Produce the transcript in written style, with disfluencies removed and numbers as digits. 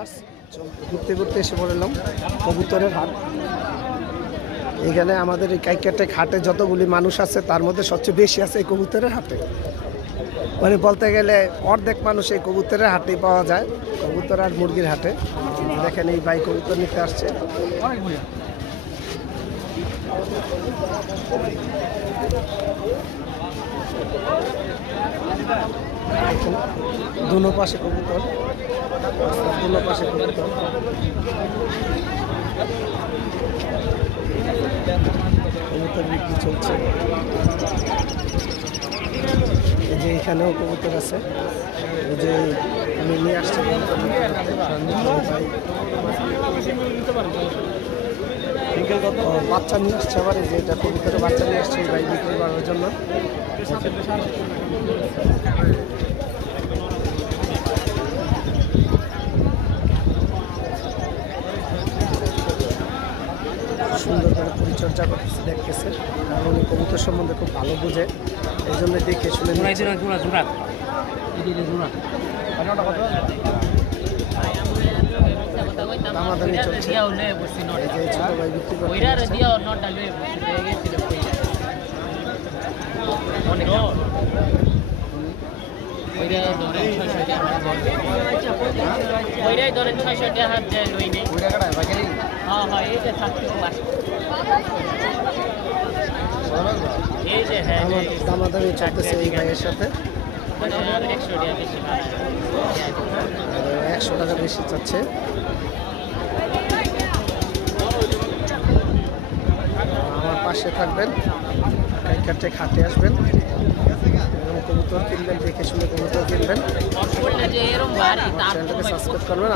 Viewers, ঘুরতে ঘুরতে এসে পড়লাম কবুতরের হাট। এখানে আমাদের এই কাইকাটেক হাটে যতগুলি মানুষ আছে তার মধ্যে সবচেয়ে বেশি আছে এই কবুতরের হাটে। মানে বলতে গেলে অর্ধেক মানুষ এই কবুতরের হাটেই পাওয়া যায়, কবুতর আর মুরগির হাটে। দেখেন এই ভাই কবুতর নিতে আসছে। দুনো পাশে কবুতর, দুনো পাশে কবুতর। কবুতর বিক্রি চলছে। এই যে এখানেও কবুতর আছে, এই যে আমি নিয়ে আসছি কবুতর বাচ্চা নিয়ে আসছে আবার। এই যে এটা কবুতরের বাচ্চা নিয়ে আসছে ভাই বিক্রি করার জন্য। সুন্দর করে পরিচর্যা করতেছে, দেখতেছে। আর উনি কবুতর সম্বন্ধে খুব ভালো বুঝে, এই জন্য দেখে শুনে দামাদামি চলছে। ছোট ভাই বিক্রি করতে দামাদামি চলতেছে এই ভাইয়ের সাথে। 100 টাকা বেশি চাচ্ছে। আমার পাশে থাকবেন, কাইকাটেক হাটে আসবেন, কবুতর কিনবেন, দেখে শুনে কবুতর কিনবেন। চ্যানেলটাকে সাবস্ক্রাইব করবেন।